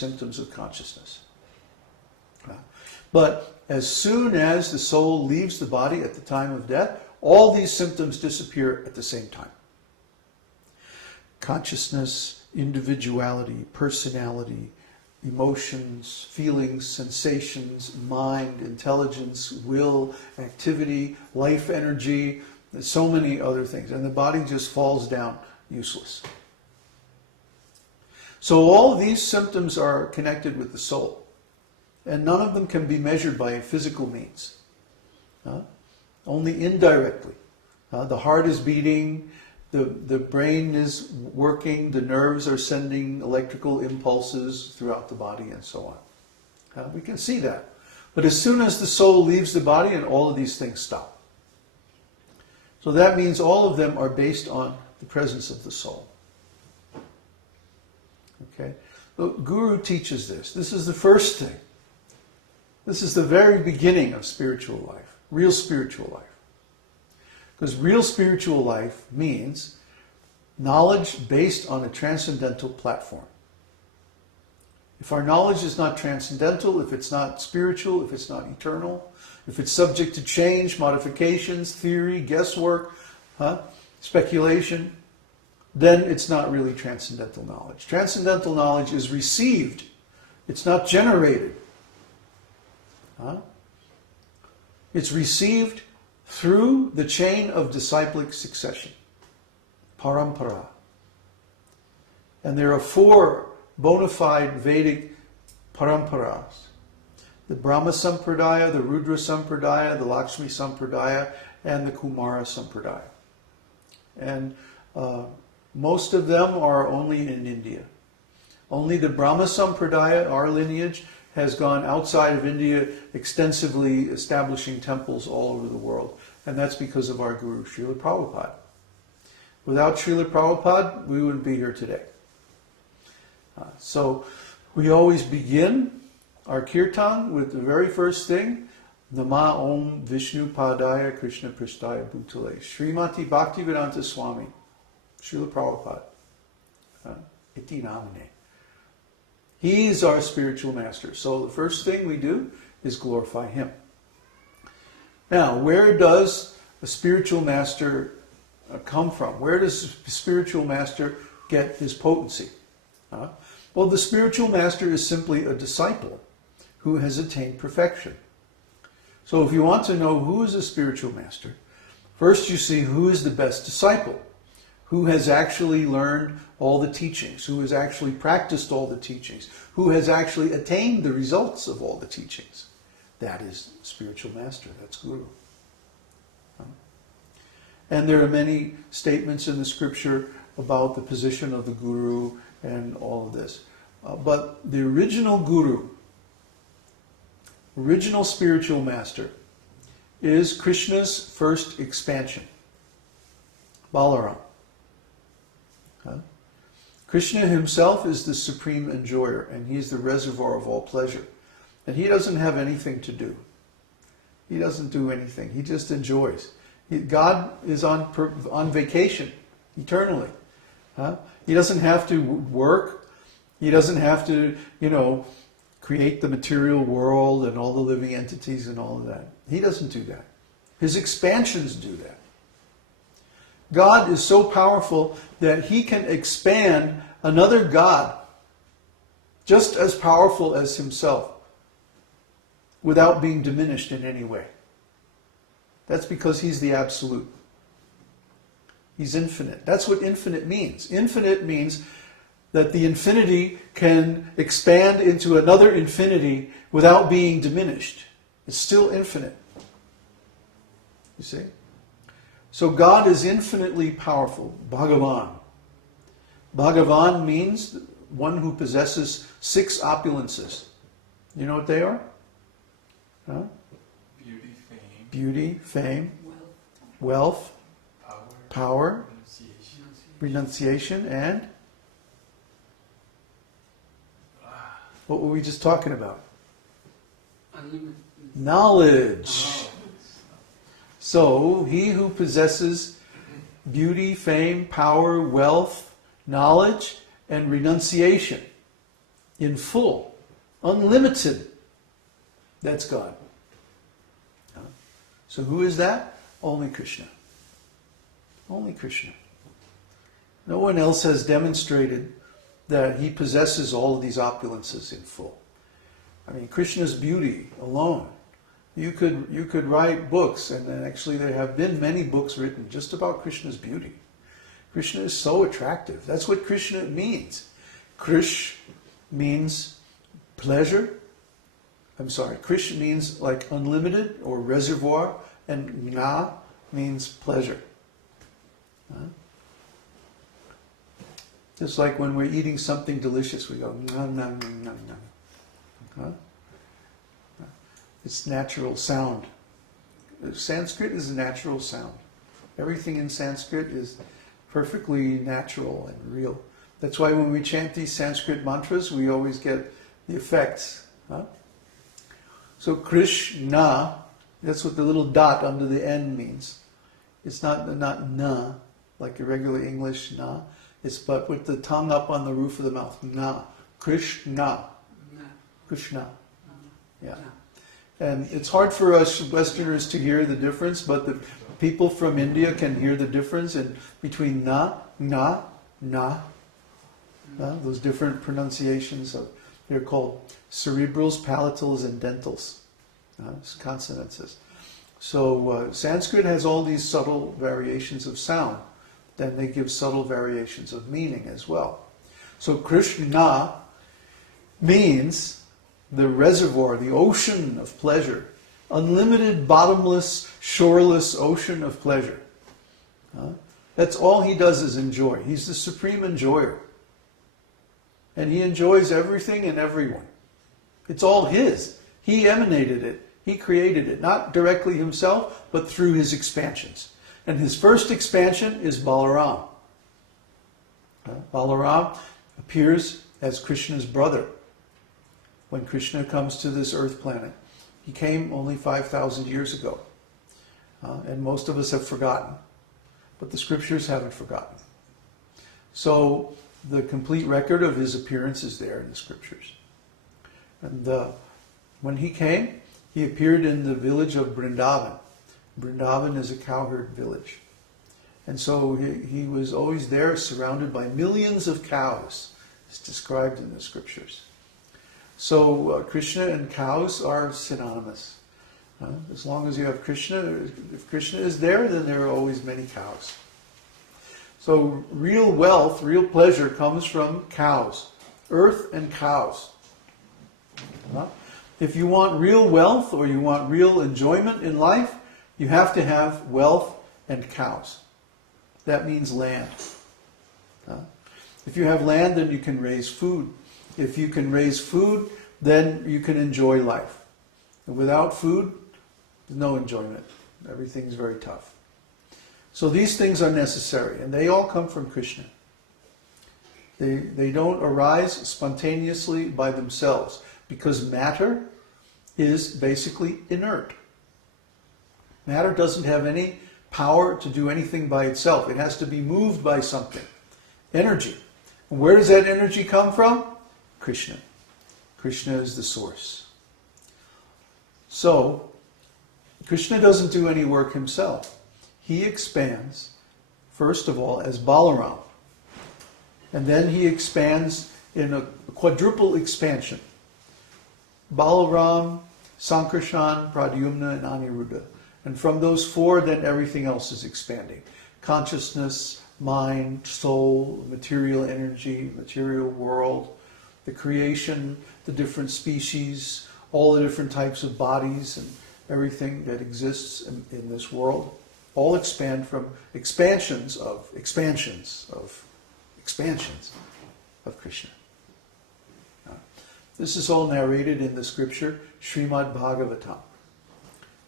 symptoms of consciousness. But as soon as the soul leaves the body at the time of death, all these symptoms disappear at the same time. Consciousness, individuality, personality, emotions, feelings, sensations, mind, intelligence, will, activity, life energy, there's so many other things. And the body just falls down useless. So all of these symptoms are connected with the soul. And none of them can be measured by physical means. Only indirectly. The heart is beating, the brain is working, the nerves are sending electrical impulses throughout the body and so on. We can see that. But as soon as the soul leaves the body, and all of these things stop. So that means all of them are based on the presence of the soul. Okay? The Guru teaches this. This is the first thing. This is the very beginning of spiritual life, real spiritual life. Because real spiritual life means knowledge based on a transcendental platform. If our knowledge is not transcendental, if it's not spiritual, if it's not eternal, if it's subject to change, modifications, theory, guesswork, speculation, then it's not really transcendental knowledge. Transcendental knowledge is received. It's not generated. It's received through the chain of disciplic succession, parampara. And there are 4 bona fide Vedic paramparas. The Brahma Sampradaya, the Rudra Sampradaya, the Lakshmi Sampradaya, and the Kumara Sampradaya. And most of them are only in India. Only the Brahma Sampradaya, our lineage, has gone outside of India, extensively establishing temples all over the world. And that's because of our Guru, Srila Prabhupada. Without Srila Prabhupada, we wouldn't be here today. So we always begin our kirtan with the very first thing, Nama Om Vishnu Padaya Krishna Prasthaya Bhutale, Srimati Bhaktivedanta Swami, Srila Prabhupada, Iti Namane. He's our spiritual master. So the first thing we do is glorify him. Now, where does a spiritual master come from? Where does a spiritual master get his potency? Well, the spiritual master is simply a disciple who has attained perfection. So if you want to know who is a spiritual master, first you see who is the best disciple, who has actually learned all the teachings, who has actually practiced all the teachings, who has actually attained the results of all the teachings. That is spiritual master, that's Guru. And there are many statements in the scripture about the position of the Guru and all of this. But the original Guru, original spiritual master, is Krishna's first expansion, Balarāma. Kṛṣṇa himself is the supreme enjoyer, and he's the reservoir of all pleasure. And he doesn't have anything to do. He doesn't do anything. He just enjoys. God is on vacation eternally. He doesn't have to work. He doesn't have to, create the material world and all the living entities and all of that. He doesn't do that. His expansions do that. God is so powerful that he can expand another God just as powerful as himself without being diminished in any way. That's because he's the absolute. He's infinite. That's what infinite means. Infinite means that the infinity can expand into another infinity without being diminished. It's still infinite. You see? So God is infinitely powerful, Bhagavan. Bhagavan means one who possesses 6 opulences. You know what they are? Beauty, fame, wealth, power, renunciation, and what were we just talking about? Knowledge. So, he who possesses beauty, fame, power, wealth, knowledge, and renunciation in full, unlimited. That's God. So who is that? Only Kṛṣṇa. Only Kṛṣṇa. No one else has demonstrated that he possesses all of these opulences in full. I mean, Krishna's beauty alone. You could write books, and actually there have been many books written just about Krishna's beauty. Krishna is so attractive. That's what Krishna means. Krish means pleasure. Krish means like unlimited or reservoir, and Gna means pleasure. Just like when we're eating something delicious, we go, nom, nom, nom, nom, nom. It's natural sound. Sanskrit is a natural sound. Everything in Sanskrit is perfectly natural and real. That's why when we chant these Sanskrit mantras, we always get the effects. So Kṛṣṇa, that's what the little dot under the N means. It's not na, like a regular English na. It's but with the tongue up on the roof of the mouth. Na. Kṛṣṇa. Kṛṣṇa. Yeah. And it's hard for us Westerners to hear the difference, but the people from India can hear the difference between na, na. Those different pronunciations. They're called cerebrals, palatals, and dentals. Consonants. So Sanskrit has all these subtle variations of sound. Then they give subtle variations of meaning as well. So Kṛṣṇa means the reservoir, the ocean of pleasure, unlimited, bottomless, shoreless ocean of pleasure. That's all he does is enjoy. He's the supreme enjoyer. And he enjoys everything and everyone. It's all his. He emanated it. He created it. Not directly himself, but through his expansions. And his first expansion is Balarāma. Balarāma appears as Krishna's brother when Krishna comes to this earth planet. He came only 5,000 years ago. And most of us have forgotten. But the scriptures haven't forgotten. So the complete record of his appearance is there in the scriptures. And when he came, he appeared in the village of Vrindavan. Vrindavan is a cowherd village. And so he was always there surrounded by millions of cows. It's described in the scriptures. So Krishna and cows are synonymous. As long as you have Krishna, if Krishna is there, then there are always many cows. So real wealth, real pleasure comes from cows. Earth and cows. If you want real wealth or you want real enjoyment in life, you have to have wealth and cows. That means land. If you have land, then you can raise food. If you can raise food, then you can enjoy life. And without food, there's no enjoyment. Everything's very tough. So these things are necessary, and they all come from Krishna. They don't arise spontaneously by themselves, because matter is basically inert. Matter doesn't have any power to do anything by itself. It has to be moved by something. Energy. And where does that energy come from? Krishna. Krishna is the source. So, Krishna doesn't do any work himself. He expands, first of all, as Balarāma. And then he expands in a quadruple expansion. Balarāma, Sankarshan, Pradyumna, and Aniruddha. And from those four, then everything else is expanding. Consciousness, mind, soul, material energy, material world, the creation, the different species, all the different types of bodies and everything that exists in this world, all expand from expansions of Krishna. This is all narrated in the scripture, Srimad Bhagavatam.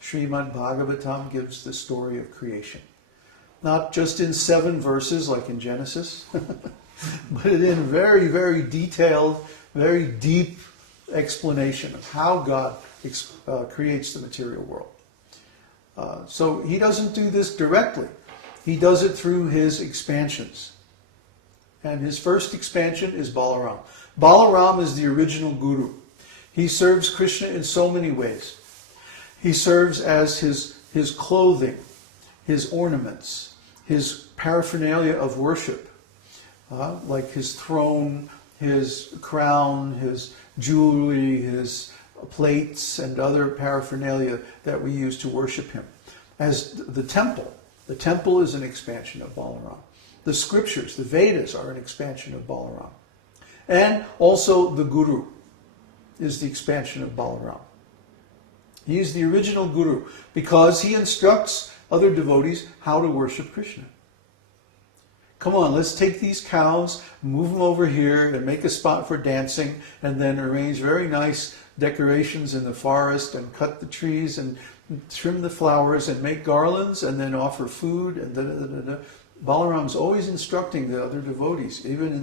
Srimad Bhagavatam gives the story of creation. Not just in 7 verses like in Genesis, but in very, very detailed, very deep explanation of how God creates the material world. So he doesn't do this directly. He does it through his expansions. And his first expansion is Balarāma. Balarāma is the original guru. He serves Krishna in so many ways. He serves as his clothing, his ornaments, his paraphernalia of worship, like his throne, his crown, his jewelry, his plates, and other paraphernalia that we use to worship him. As the temple is an expansion of Balarāma. The scriptures, the Vedas, are an expansion of Balarāma. And also the Guru is the expansion of Balarāma. He is the original Guru because he instructs other devotees how to worship Krishna. Come on, let's take these cows, move them over here, and make a spot for dancing, and then arrange very nice decorations in the forest, and cut the trees, and trim the flowers, and make garlands, and then offer food, and Balarāma's always instructing the other devotees, even in the